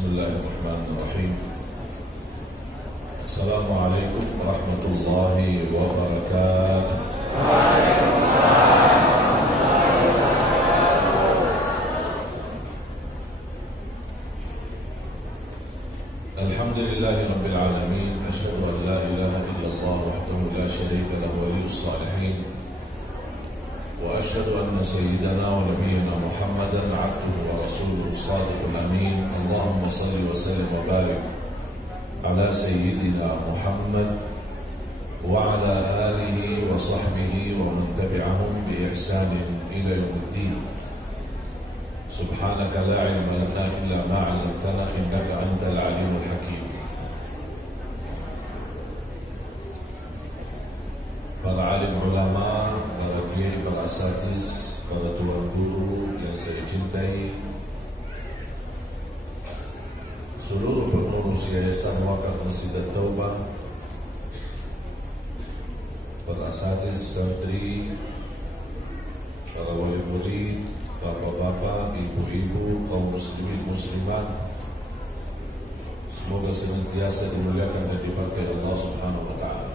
Bismillahirrahmanirrahim. Assalamualaikum warahmatullahi wabarakatuh. Alhamdulillahi rabbil alamin. Asyhadu an la ilaha illallah wahdahu la syarika lahu waliyyus salihin. وأشهد أن سيدنا ونبينا محمدا عبده ورسوله الصادق الأمين. اللهم صل وسلم وبارك على سيدنا محمد وعلى آله وصحبه ومن تبعهم بإحسان إلى يوم الدين. سبحانك لا علم لنا إلا ما علمتنا إنك أنت العليم الحكيم. Para alim ulama, para kiai, para asatiz, para tuan guru yang saya cintai, seluruh pengurus Yayasan Wakaf Masjid At-Taubah, para asatiz, santri, para wali murid, bapak-bapak, ibu-ibu, kaum muslimin muslimat, semoga senantiasa dimuliakan dan dipakai Allah Subhanahu wa taala.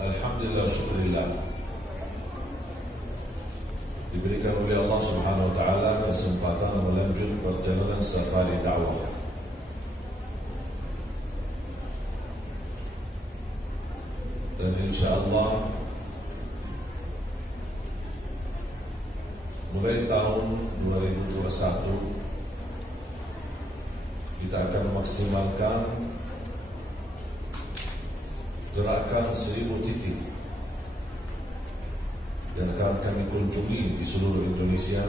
Alhamdulillah, syukurillah, diberikan oleh Allah Subhanahu wa taala kesempatan melanjut perjalanan safari dakwah. Dan insyaallah mulai tahun 2021 kita akan memaksimalkan gerakan 1000 titik yang akan kami kunjungi di seluruh Indonesia,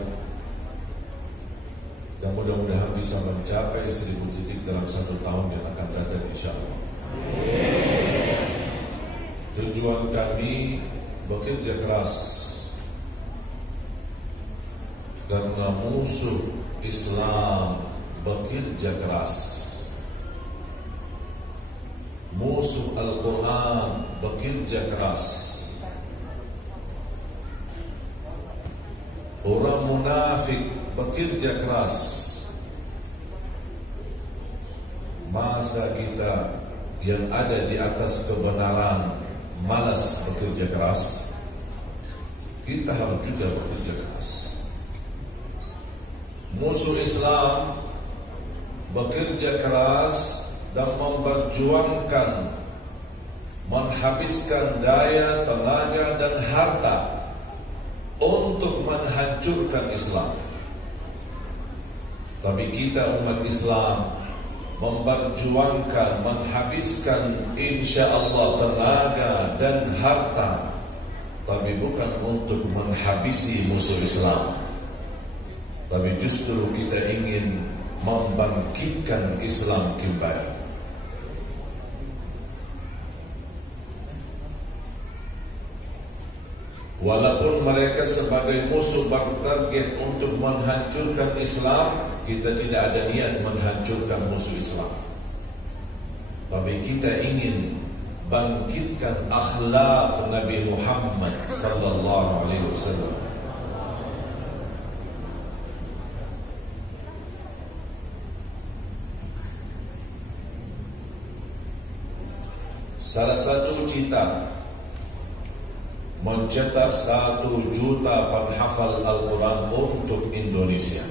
dan mudah-mudahan bisa mencapai 1000 titik dalam 1 tahun yang akan datang insyaallah. Tujuan kami bekerja keras karena musuh Islam bekerja keras. Musuh Al-Quran bekerja keras. Orang munafik bekerja keras. Masa kita yang ada di atas kebenaran malas bekerja keras, kita harus juga bekerja keras. Musuh Islam bekerja keras dan memperjuangkan, menghabiskan daya, tenaga dan harta untuk menghancurkan Islam. Tapi kita umat Islam memperjuangkan, menghabiskan insyaallah tenaga dan harta, tapi bukan untuk menghabisi musuh Islam, tapi justru kita ingin membangkitkan Islam kembali. Walaupun mereka sebagai musuh bertarget untuk menghancurkan Islam, kita tidak ada niat menghancurkan musuh Islam, tapi kita ingin bangkitkan akhlak Nabi Muhammad sallallahu alaihi wasallam. Salah satu cita mencetak 1 juta penghafal Al-Quran untuk Indonesia.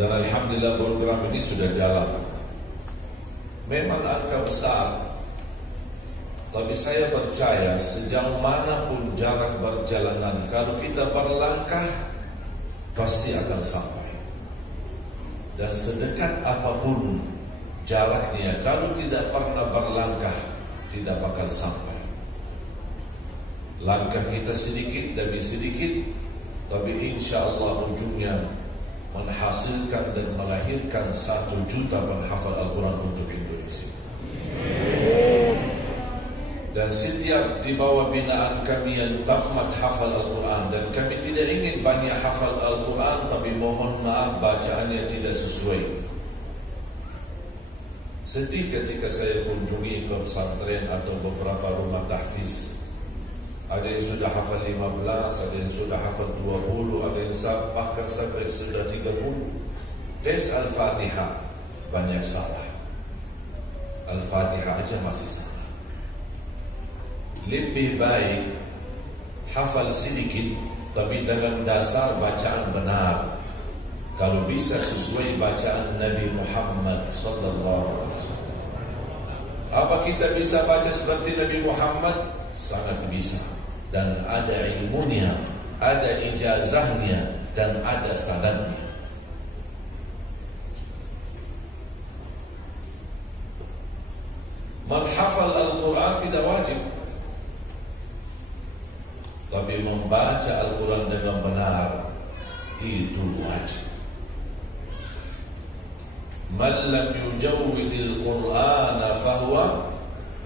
Dan alhamdulillah program ini sudah jalan. Memang angka besar, tapi saya percaya sejauh manapun jarak perjalanan, kalau kita berlangkah pasti akan sampai. Dan sedekat apapun jaraknya, kalau tidak pernah berlangkah tidak bakal sampai. Langkah kita sedikit demi sedikit, tapi insyaallah ujungnya menghasilkan dan melahirkan 1 juta penghafal Al-Quran untuk Indonesia. Dan setiap di bawah binaan kami yang tamat hafal Al-Quran, dan kami tidak ingin banyak hafal Al-Quran, tapi mohon maaf bacaannya tidak sesuai. Sedih ketika saya kunjungi ke pesantren atau beberapa rumah tahfiz, Ada yang sudah hafal 15, ada yang sudah hafal 20, ada yang bahkan sampai sudah 30. Tes Al-Fatihah banyak salah. Al-Fatihah aja masih salah. Lebih baik hafal sedikit tapi dengan dasar bacaan benar. Kalau bisa sesuai bacaan Nabi Muhammad sallallahu alaihi wasallam. Apa kita bisa baca seperti Nabi Muhammad? Sangat bisa. Dan ada ilmunya, ada ijazahnya, dan ada sanadnya. Menghafal Al-Quran tidak wajib, tapi membaca Al-Quran dengan benar itu wajib. Man lam yujawwidil Qur'ana fahuwa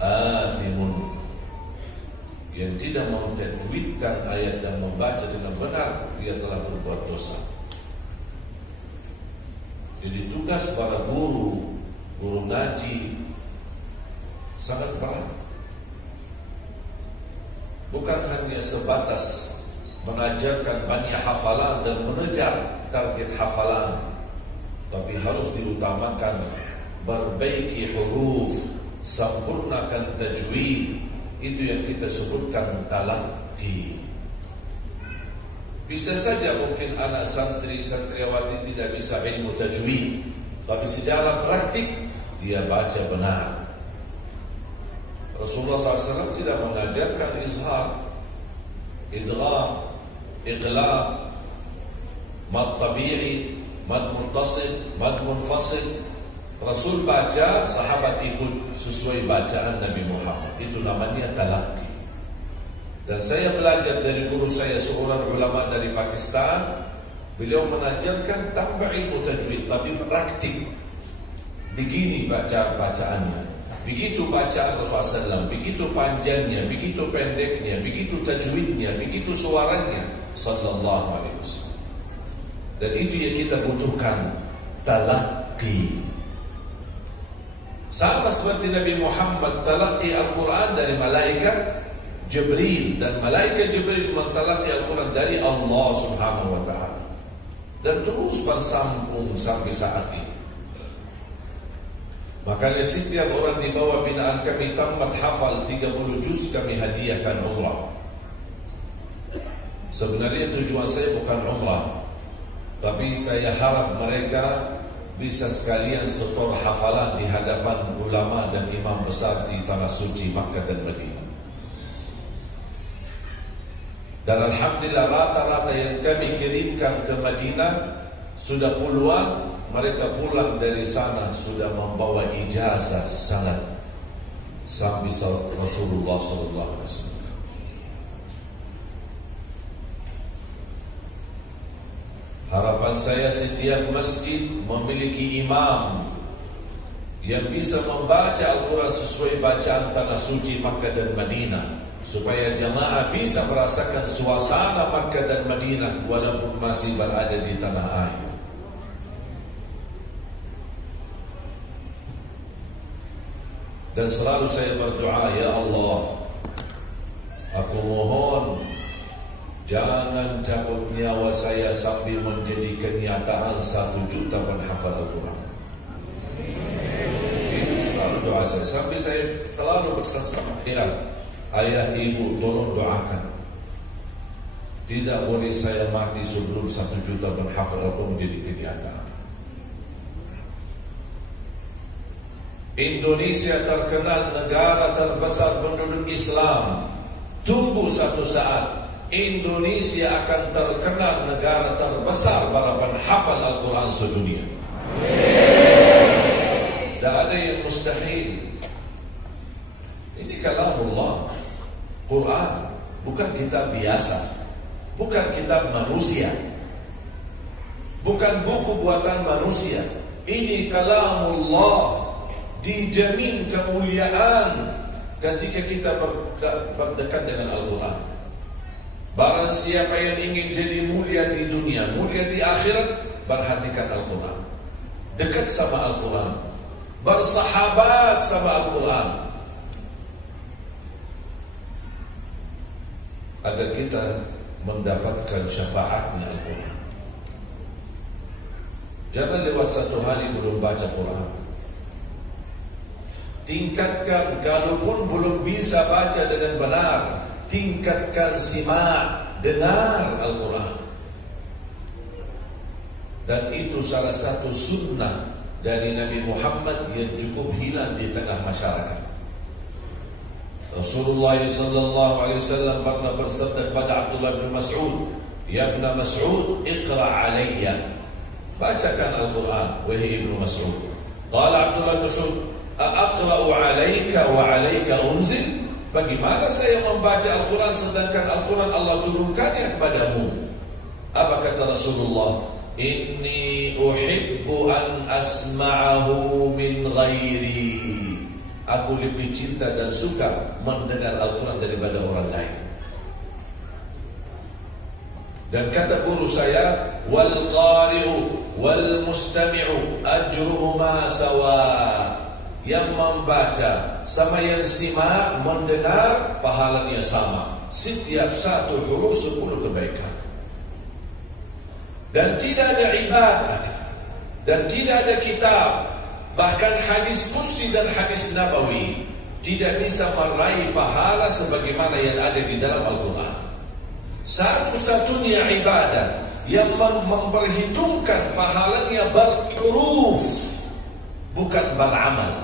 athimun. Yang tidak mentajwidkan ayat dan membaca dengan benar, dia telah berbuat dosa. Jadi tugas para guru ngaji sangat berat. Bukan hanya sebatas mengajarkan banyak hafalan dan mengejar target hafalan, tapi harus diutamakan perbaiki huruf, sempurnakan tajwid. Itu yang kita sebutkan talaqi. Bisa saja mungkin anak santriwati tidak bisa ilmu tajwid, tapi secara praktik dia baca benar. Rasulullah SAW tidak mengajarkan izhar, idgham, iqlab, mad tabi'i, mad muttasil, mad munfasil. Rasul baca, sahabat ikut sesuai bacaan Nabi Muhammad. Itu namanya talaqi. Dan saya belajar dari guru saya, seorang ulama dari Pakistan. Beliau mengajarkan tanpa ilmu tajwid, tapi praktik. Begini bacaannya, begitu bacaan Rasulullah SAW, begitu panjangnya, begitu pendeknya, begitu tajwidnya, begitu suaranya, sallallahu alaihi wasallam. Dan itu yang kita butuhkan, talaqi. Sama seperti Nabi Muhammad talaqi Al-Quran dari malaikat Jibril, dan malaikat Jibril mentalaqi Al-Quran dari Allah Subhanahu wa ta'ala, dan terus bersambung sampai saat ini. Makanya setiap orang di bawah binaan kami tamat hafal 30 juz, kami hadiahkan umrah. Sebenarnya tujuan saya bukan umrah, tapi saya harap mereka bisa sekalian setor hafalan di hadapan ulama dan imam besar di tanah suci Makkah dan Madinah. Dan alhamdulillah rata-rata yang kami kirimkan ke Madinah sudah puluhan, mereka pulang dari sana sudah membawa ijazah sanad sampai Rasulullah sallallahu alaihi wasallam. Harapan saya setiap masjid memiliki imam yang bisa membaca Al-Quran sesuai bacaan tanah suci Makkah dan Madinah, supaya jamaah bisa merasakan suasana Makkah dan Madinah walaupun masih berada di tanah air. Dan selalu saya berdoa, ya Allah, aku mohon jangan cabut nyawa saya sambil menjadi kenyataan 1 juta penghafal Al-Quran. Itu selalu doa saya. Sampai saya selalu pesan sama ayah ibu, tolong doakan. Tidak boleh saya mati sebelum 1 juta penghafal Al-Quran menjadi kenyataan. Indonesia terkenal negara terbesar penduduk Islam. Tunggu satu saat Indonesia akan terkenal negara terbesar para penghafal Al-Quran sedunia. Tidak ada yang mustahil. Ini kalamullah, Quran, bukan kitab biasa, bukan kitab manusia, bukan buku buatan manusia. Ini kalamullah, dijamin kemuliaan ketika kita berdekat dengan Al-Quran. Barang siapa yang ingin jadi mulia di dunia, mulia di akhirat, perhatikan Al-Quran, dekat sama Al-Quran, bersahabat sama Al-Quran. agar kita mendapatkan syafaatnya Al-Quran. Jangan lewat satu hari belum baca Quran. Tingkatkan, kalaupun belum bisa baca dengan benar, tingkatkan simak, dengar Al-Quran. Dan itu salah satu sunnah dari Nabi Muhammad yang cukup hilang di tengah masyarakat. Rasulullah sallallahu alaihi wasallam pernah bersabda kepada Abdullah bin Mas'ud, "Ya Ibn Mas'ud, iqra' alayya." Bacakan Al-Quran, wahai Ibnu Mas'ud. Qala Abdullah bin Mas'ud, "Aqra'u 'alayka wa 'alayka unzil?" Bagaimana saya membaca Al-Quran sedangkan Al-Quran Allah turunkannya kepadamu? Apa kata Rasulullah? "Inni uhibbu an asma'ahu min ghairi." Aku lebih cinta dan suka mendengar Al-Quran daripada orang lain. Dan kata guru saya, "Wal qari'u wal mustami'u ajruhuma sawa." Yang membaca sama yang simak, mendengar, pahalanya sama. Setiap satu huruf 10 kebaikan. Dan tidak ada ibadah, dan tidak ada kitab, bahkan hadis kursi dan hadis nabawi tidak bisa meraih pahala sebagaimana yang ada di dalam Al-Quran. Satu-satunya ibadah yang memperhitungkan pahalanya berhuruf, bukan beramal.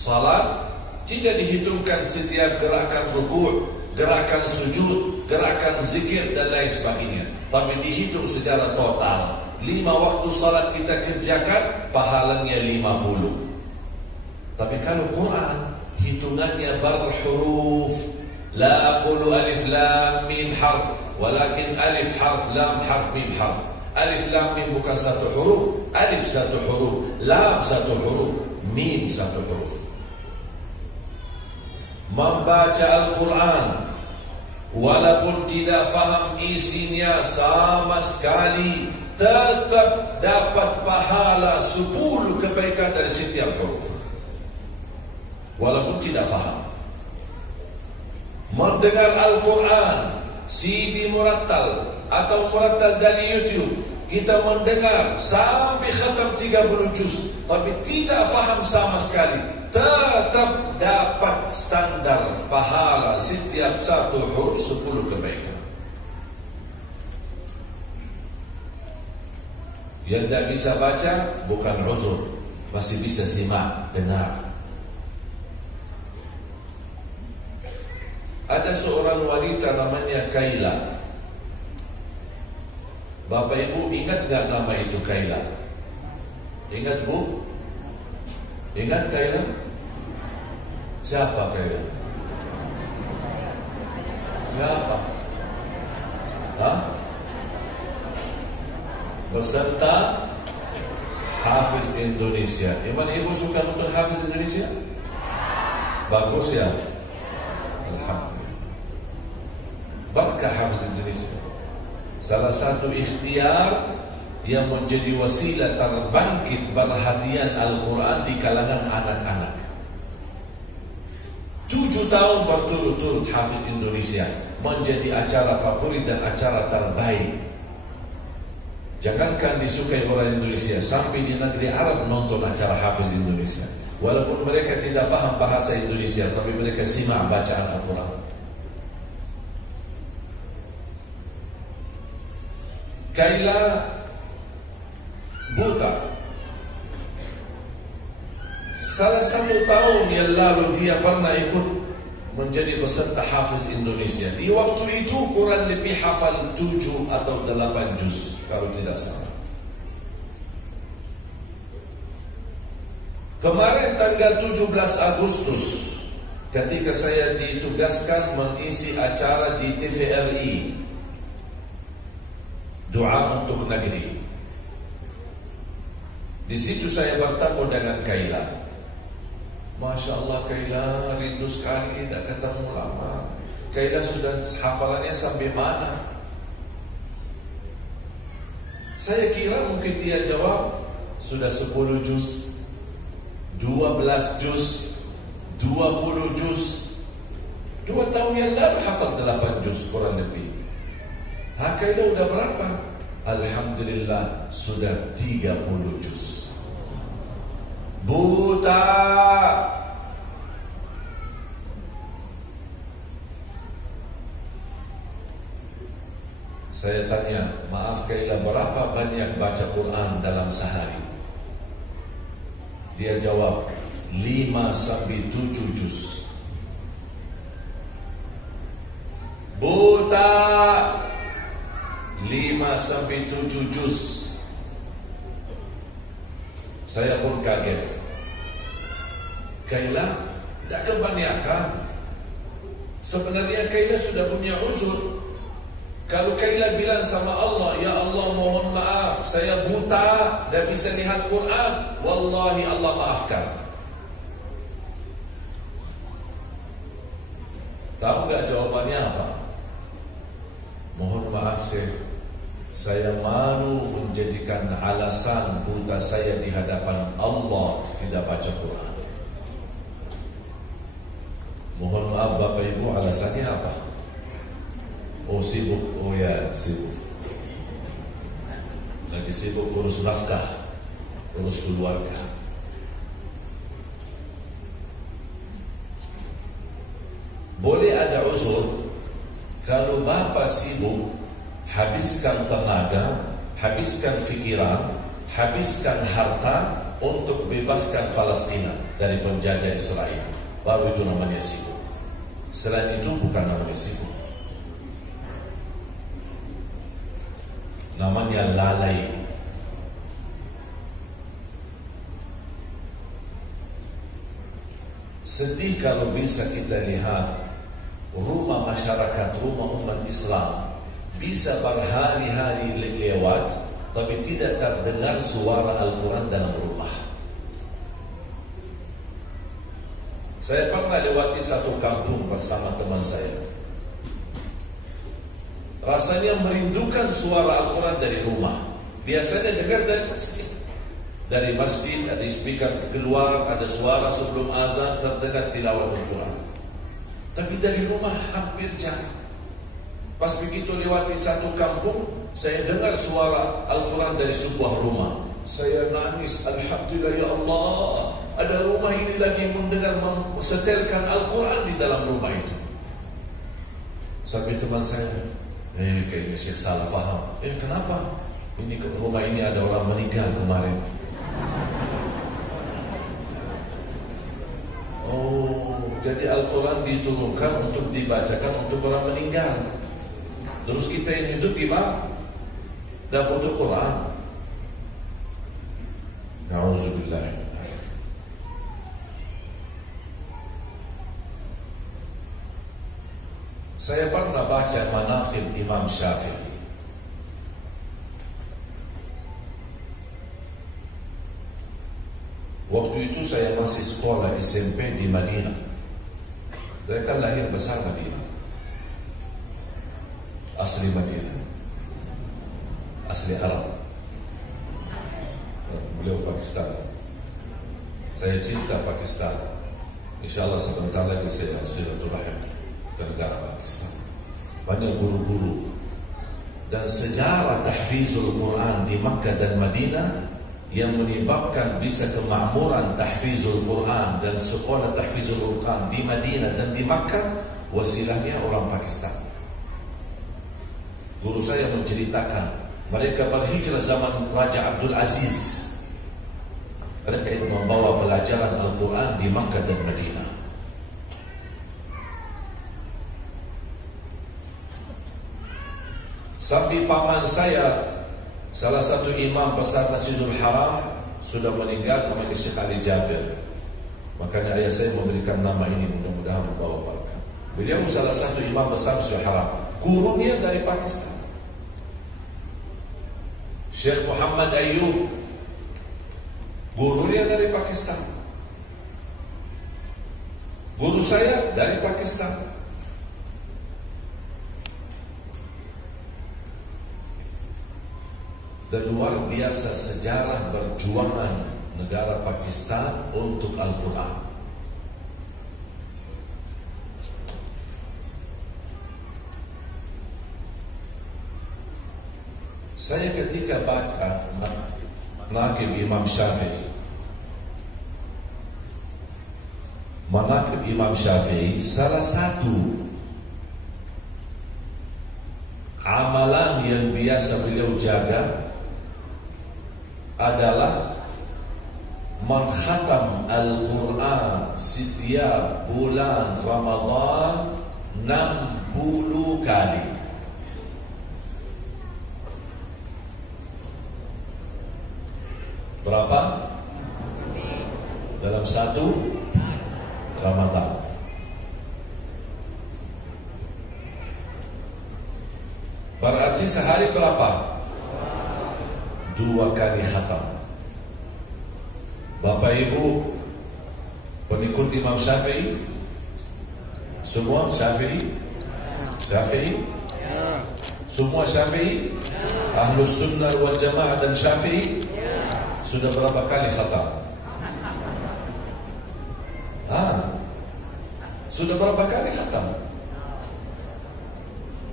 Salat tidak dihitungkan setiap gerakan rukuk, gerakan sujud, gerakan zikir dan lain sebagainya, tapi dihitung secara total. 5 waktu salat kita kerjakan, pahalanya 50. Tapi kalau Quran, hitungannya berhuruf. La aqulu alif lam mim harf, walakin alif harf, lam harf, mim harf. Alif lam mim bukan satu huruf, alif satu huruf, lam satu huruf, mim satu huruf. Membaca Al-Quran walaupun tidak faham isinya sama sekali, tetap dapat pahala 10 kebaikan dari setiap huruf, walaupun tidak faham. Mendengar Al-Quran CD murattal atau murattal dari YouTube, kita mendengar sampai khatam 30 juz, tapi tidak faham sama sekali, tetap dapat standar pahala setiap satu huruf 10 kebaikan. Yang tidak bisa baca bukan uzur, masih bisa simak, dengar. Ada seorang wanita namanya Kaila. Bapak Ibu ingat gak nama itu Kaila? Ingat Bu? Ingat Kaila? Siapa Kaila? Siapa? Hah? Beserta Hafiz Indonesia. Emang Ibu suka nonton Hafiz Indonesia? Bagus ya? Alhamdulillah. Berkah Hafiz Indonesia. Salah satu ikhtiar yang menjadi wasilah terbangkit perhatian Al-Quran di kalangan anak-anak. 7 tahun berturut-turut Hafiz Indonesia menjadi acara favorit dan acara terbaik. Jangankan disukai orang Indonesia, sampai di negeri Arab nonton acara Hafiz Indonesia. Walaupun mereka tidak faham bahasa Indonesia, tapi mereka simak bacaan Al-Quran. Kaila buta. Salah satu tahun yang lalu dia pernah ikut menjadi peserta Hafiz Indonesia. Di waktu itu kurang lebih hafal 7 atau 8 juz kalau tidak salah. Kemarin tanggal 17 Agustus ketika saya ditugaskan mengisi acara di TVRI, Doa untuk Negeri. Di situ saya bertemu dengan Kaila. Masya Allah, Kaila rindu sekali tidak ketemu lama. Kaila sudah hafalannya sampai mana? Saya kira mungkin dia jawab sudah 10 juz, 12 juz, 20 juz, 2 tahun yang lalu hafal 8 juz kurang lebih. Hakailah udah berapa? Alhamdulillah sudah 30 juz. Buta. Saya tanya, maaf Kailah, berapa banyak baca Quran dalam sehari? Dia jawab, 5-7 juz. Buta. 5-7 juz. Saya pun kaget. Kailah, tidak kebanyakan. Sebenarnya Kailah sudah punya uzur. Kalau Kailah bilang sama Allah, ya Allah mohon maaf, saya buta dan bisa lihat Quran, wallahi Allah maafkan. Tahu nggak jawabannya apa? Mohon maaf saya malu menjadikan alasan buta saya di hadapan Allah tidak baca Quran. Mohon maaf Bapak Ibu, alasannya apa? Oh sibuk, oh ya sibuk. Lagi sibuk urus nafkah, urus keluarga. Boleh ada uzur. Kalau Bapak sibuk, habiskan tenaga, habiskan fikiran, habiskan harta untuk bebaskan Palestina dari penjajah Israel. Baru itu namanya sibuk. Selain itu bukan namanya sibuk. Namanya lalai. Sedih kalau bisa kita lihat rumah masyarakat, rumah umat Islam bisa berhari-hari lewat tapi tidak terdengar suara Al-Quran dalam rumah. Saya pernah lewati satu kampung bersama teman saya. Rasanya merindukan suara Al-Quran dari rumah. Biasanya dengar dari masjid. Dari masjid ada speaker keluar, ada suara sebelum azan, terdengar tilawat Al-Quran. Tapi dari rumah hampir jarang. Pas begitu lewati satu kampung, saya dengar suara Al-Quran dari sebuah rumah. Saya nangis, Alhamdulillah ya Allah, ada rumah ini lagi mendengar mensetelkan Al-Quran di dalam rumah itu. Sampai teman saya, kayaknya Syekh salah faham. Kenapa? Ini ke rumah ini ada orang meninggal kemarin. Oh, jadi Al-Quran diturunkan untuk dibacakan untuk orang meninggal. Terus kita yang hidup gimana? Dah butuh Quran. Na'udzubillah. Saya pernah baca Manaqib Imam Syafi'i. Waktu itu saya masih sekolah SMP di Madinah. Saya kan lahir besar Madinah. Asli Madinah. Asli Arab. Beliau Pakistan. Saya cinta Pakistan. InsyaAllah sebentar lagi saya silaturahim ke negara Pakistan. Banyak guru-guru. Dan sejarah tahfizul Quran di Makkah dan Madinah yang menyebabkan bisa kemakmuran tahfizul Quran dan sekolah tahfizul Quran di Madinah dan di Makkah, wasilahnya orang Pakistan. Guru saya menceritakan mereka berhijrah zaman Raja Abdul Aziz. Mereka membawa pelajaran Al-Quran di Makkah dan Madinah. Sampai paman saya, salah satu imam besar Masjidul Haram, sudah meninggal, namanya Syekh Ali Jabir. Makanya ayah saya memberikan nama ini, mudah-mudahan membawa berkah. Beliau salah satu imam besar Masjidul Haram. Gurunya dari Pakistan. Syekh Muhammad Ayyub, gurunya dari Pakistan. Guru saya dari Pakistan. Dan luar biasa sejarah perjuangan negara Pakistan untuk Al-Quran. Saya ketika baca Manaqib Imam Syafi'i, Manaqib Imam Syafi'i, salah satu amalan yang biasa beliau jaga adalah mengkhatam Al-Quran setiap bulan Ramadan 60 kali. Berapa? Dalam satu Ramadan. Berarti sehari berapa? 2 kali khatam. Bapak Ibu pengikut Imam Syafi'i? Semua Syafi'i? Syafi'i? Semua Syafi'i? Ahlus Sunnah wal Jamaah dan Syafi'i? Sudah berapa kali khatam? Sudah berapa kali khatam?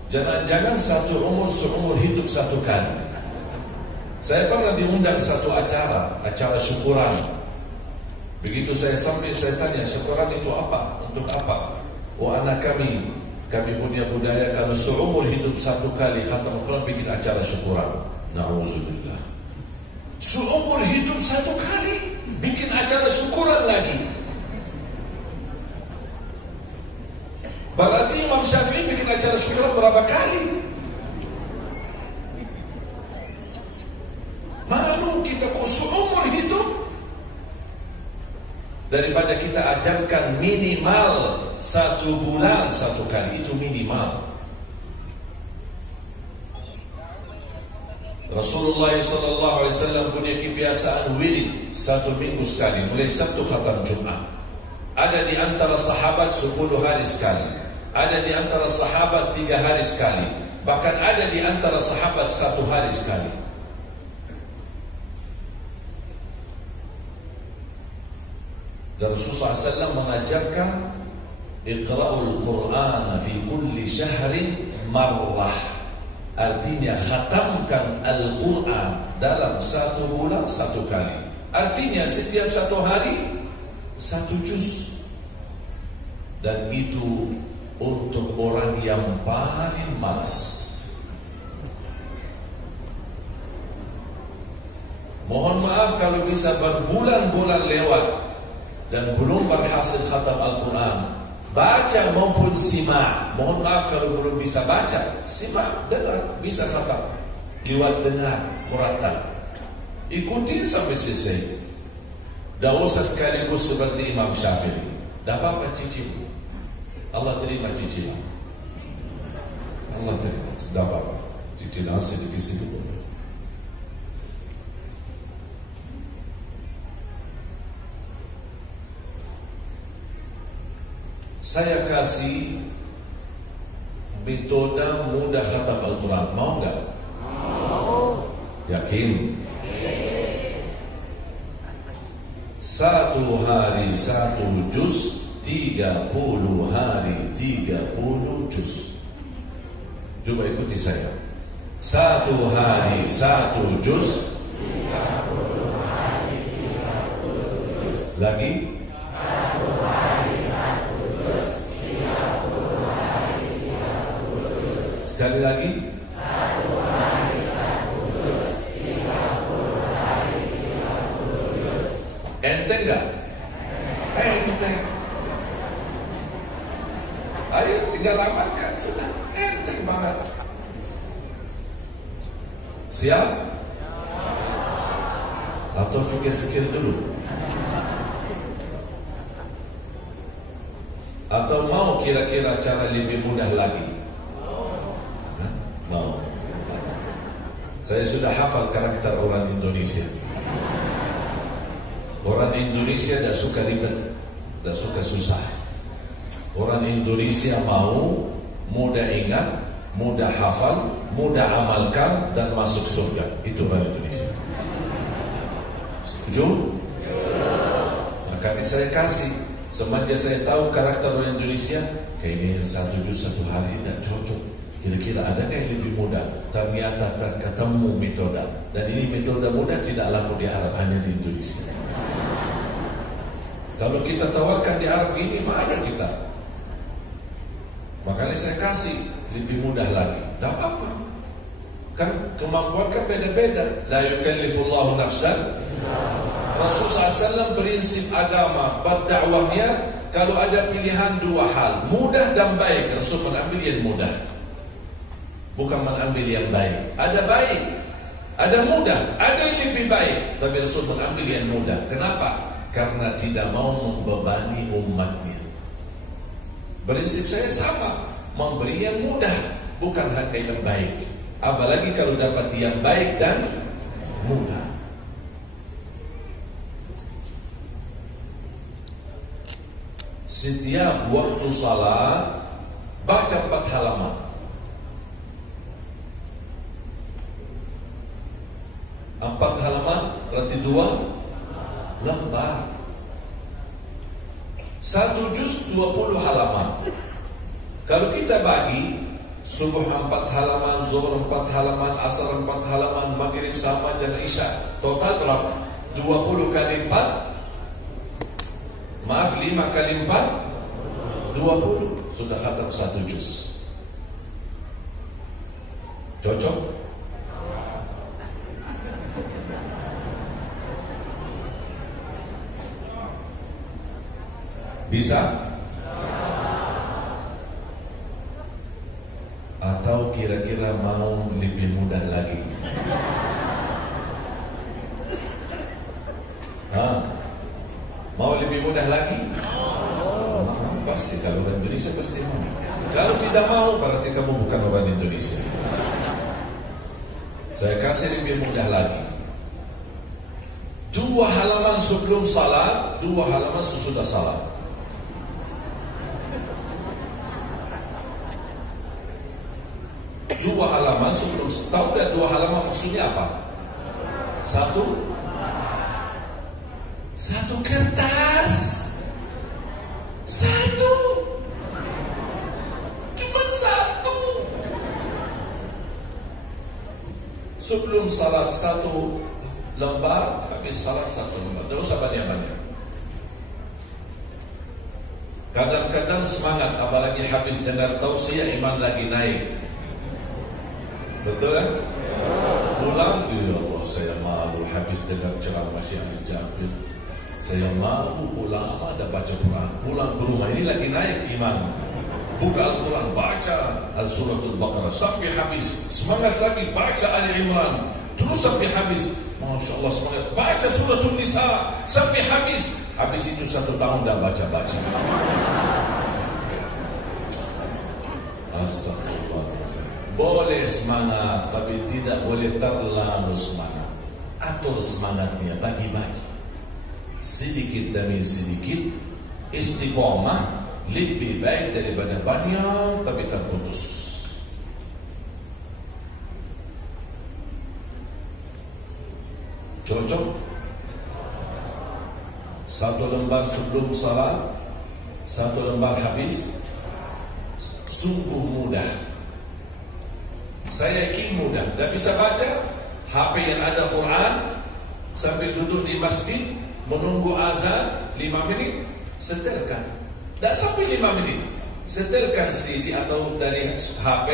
Jangan-jangan satu umur seumur hidup 1 kali. Saya pernah diundang satu acara syukuran. Begitu saya sampai, saya tanya, syukuran itu apa? Untuk apa? Oh, anak kami punya budaya kalau seumur hidup 1 kali khatam Al-Quran bikin acara syukuran. Na'udzubillah. Seumur hidup 1 kali bikin acara syukuran lagi. Berarti Imam Syafi'i bikin acara syukuran berapa kali? Malu kita kok seumur hidup. Daripada kita ajarkan minimal 1 bulan 1 kali, itu minimal. Rasulullah SAW punya kebiasaan wirid 1 minggu sekali, mulai Sabtu khatam Jumat. Ada di antara sahabat 10 hari sekali, ada di antara sahabat 3 hari sekali, bahkan ada di antara sahabat 1 hari sekali. Dan Rasulullah SAW mengajarkan Iqra'ul Qur'an fi kulli syahrin marrah. Artinya khatamkan Al-Quran dalam 1 bulan 1 kali. Artinya setiap 1 hari 1 juz. Dan itu untuk orang yang paling malas. Mohon maaf kalau bisa berbulan-bulan lewat dan belum berhasil khatam Al-Quran, baca maupun simak. Mohon maaf kalau belum bisa baca, simak, dengar, bisa khatam lewat dengar, murattal. Ikuti sampai selesai. Dah usah sekaligus seperti Imam Syafi'i. Dah apa cicil, Allah terima cicilan. Allah terima. Dah apa cicilan sedikit-sedikit. Saya kasih metode mudah khatam Al-Quran. Mau enggak? Mau. Yakin? 1 hari 1 juz, 30 hari 30 juz. Coba ikuti saya. 1 hari 1 juz, 30 hari 30 juz. Lagi? Sekali lagi. 1 hari 1 juz, 30 hari 30 juz. Enteng enggak? Enteng. Ayo tinggal amalkan, sudah. Enteng banget. Siap? Atau fikir-fikir dulu? Atau mau kira-kira cara lebih mudah lagi? Mau. Saya sudah hafal karakter orang Indonesia. Orang Indonesia tidak suka ribet, tidak suka susah. Orang Indonesia mau mudah ingat, mudah hafal, mudah amalkan, dan masuk surga. Itu orang Indonesia. Setuju? Makanya saya kasih. Semenjak saya tahu karakter orang Indonesia, kayaknya 1 juz 1 hari tidak cocok. Kira-kira ada yang lebih mudah? Ternyata terketemu metode. Dan ini metode mudah tidak laku di Arab, hanya di Indonesia. Kalau kita tawarkan di Arab ini, mana kita? Makanya saya kasih lebih mudah lagi. Tak apa. Kan kemampuan kan beda-beda. La yukallifullahu nafsan. Rasulullah SAW prinsip agama berdakwahnya, kalau ada pilihan dua hal, mudah dan baik, Rasul mengambil yang mudah, bukan mengambil yang baik. Ada baik, ada mudah, ada yang lebih baik, tapi Rasul mengambil yang mudah. Kenapa? Karena tidak mau membebani umatnya. Prinsip saya sama, memberi yang mudah, bukan harga yang baik. Apalagi kalau dapat yang baik dan mudah. Setiap waktu salat baca 4 halaman. Empat halaman berarti 2 lembar. 1 juz 20 halaman. Kalau kita bagi subuh 4 halaman, zuhur 4 halaman, asar 4 halaman, maghrib sama, dan isya, total berapa? 20 kali 4, maaf 5 kali 4, 20. Sudah khatam 1 juz. Cocok? Bisa? Atau kira-kira mau lebih mudah lagi? Mau lebih mudah lagi? Pasti, kalau orang Indonesia pasti mau. Kalau tidak mau, berarti kamu bukan orang Indonesia. Saya kasih lebih mudah lagi. 2 halaman sebelum salat, 2 halaman sesudah salat. 2 halaman sebelum. Tahu tak 2 halaman maksudnya apa? Satu kertas. 1. Cuma 1. Sebelum salat 1 lembar, habis salat 1 lembar. Tidak usah banyak-banyak. Kadang-kadang semangat, apalagi habis dengar tausiah, iman lagi naik. Betul kan? Pulang, ya Allah, saya malu habis dengar ceramah Syekh Jabir. Saya malu pulang, ada baca Quran. Pulang ke rumah, ini lagi naik iman. Buka Al-Quran, baca Al-Suratul Baqarah sampai habis. Semangat lagi, baca Ali Imran. Terus sampai habis. Masya Allah, semangat. Baca Suratul Nisa sampai habis. Habis itu 1 tahun dah baca-baca. Astagfirullahaladzim. Boleh semangat, tapi tidak boleh terlalu semangat. Atur semangatnya, bagi-bagi. Sedikit demi sedikit. Istiqomah lebih baik daripada banyak tapi terputus. Cocok? 1 lembar sebelum salat, 1 lembar habis. Sungguh mudah. Saya yakin mudah. Dan bisa baca HP yang ada Quran sambil duduk di masjid menunggu azan 5 menit, setelkan. Tak sampai 5 menit, setelkan CD atau dari HP,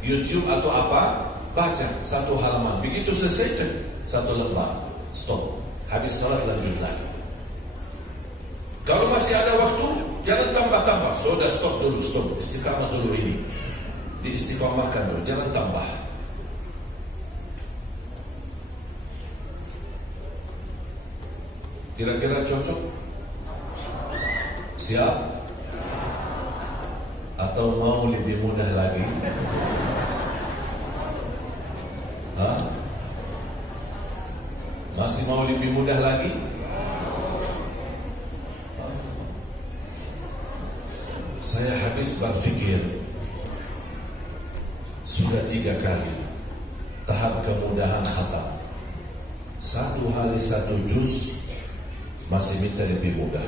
YouTube atau apa, baca 1 halaman. Begitu selesai 1 lembar, stop. Habis salat lanjut lagi. Kalau masih ada waktu, jangan tambah-tambah. Sudah stop dulu, stop. Istiqamah dulu ini. Diistiqamahkan dulu, jangan tambah. Kira-kira cocok? Siap? Atau mau lebih mudah lagi? Masih mau lebih mudah lagi? Saya habis berfikir sudah 3 kali tahap kemudahan khatam. 1 hari 1 juz masih minta lebih mudah.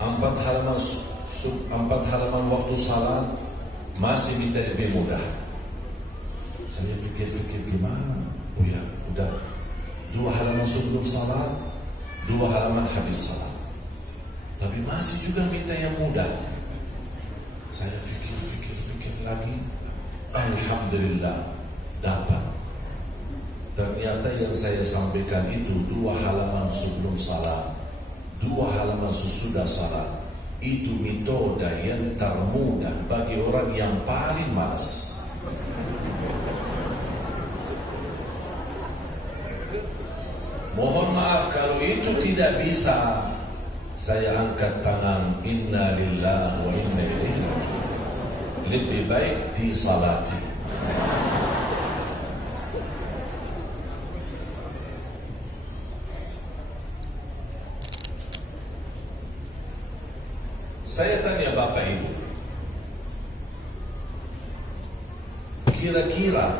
4 halaman waktu salat masih minta lebih mudah. Saya fikir-fikir gimana? Oh ya, udah 2 halaman sebelum salat, 2 halaman habis salat. Tapi masih juga minta yang mudah. Saya fikir lagi. Alhamdulillah dapat. Ternyata yang saya sampaikan itu 2 halaman sebelum salat, 2 halaman sesudah salat. Itu metode yang termudah bagi orang yang paling malas. Mohon maaf kalau itu tidak bisa. Saya angkat tangan, inna lillahi wa inna ilaihi raji'un. Lebih baik disalati. Saya tanya Bapak Ibu, kira-kira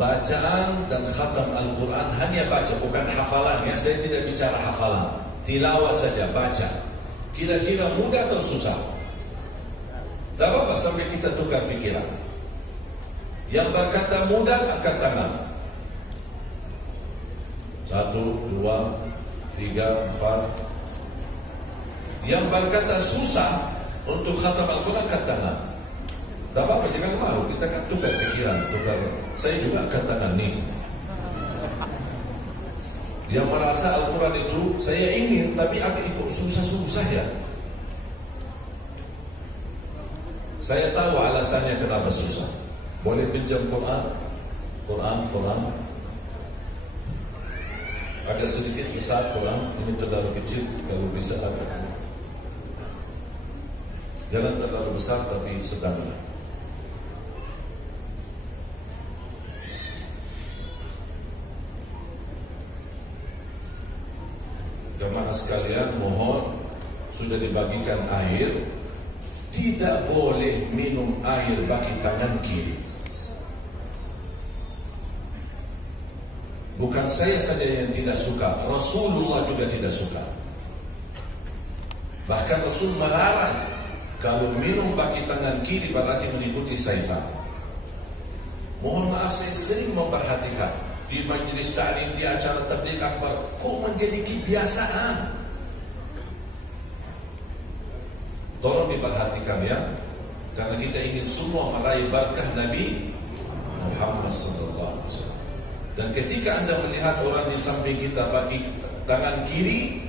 bacaan dan khatam Al-Quran hanya baca, bukan hafalan ya, saya tidak bicara hafalan, tilawah saja, baca. Kira-kira mudah atau susah? Tak apa sampai kita tukar fikiran. Yang berkata mudah angkat tangan. 1, 2, 3, 4. Yang berkata susah untuk khatam Al-Quran angkat tangan. Tak apa jangan malu, kita kan tukar pikiran, tukar. Saya juga angkat tangan nih. Yang merasa Al-Quran itu saya ingin, tapi agak ikut susah-susah ya. Saya tahu alasannya kenapa susah. Boleh pinjam Quran? Quran. Agak sedikit besar Quran, ini terlalu kecil, kalau bisa agak. Jangan terlalu besar tapi sedanglah. Jemaah sekalian, mohon sudah dibagikan air. Tidak boleh minum air bagi tangan kiri. Bukan saya saja yang tidak suka, Rasulullah juga tidak suka. Bahkan Rasul melarang. Kalau minum bagi tangan kiri berarti mengikuti syaitan. Mohon maaf, saya sering memperhatikan di majlis ta'lim, di acara tabligh akbar, kok menjadi kebiasaan. Tolong diperhatikan ya, karena kita ingin semua meraih berkah Nabi Muhammad SAW. Dan ketika Anda melihat orang di samping kita bagi tangan kiri,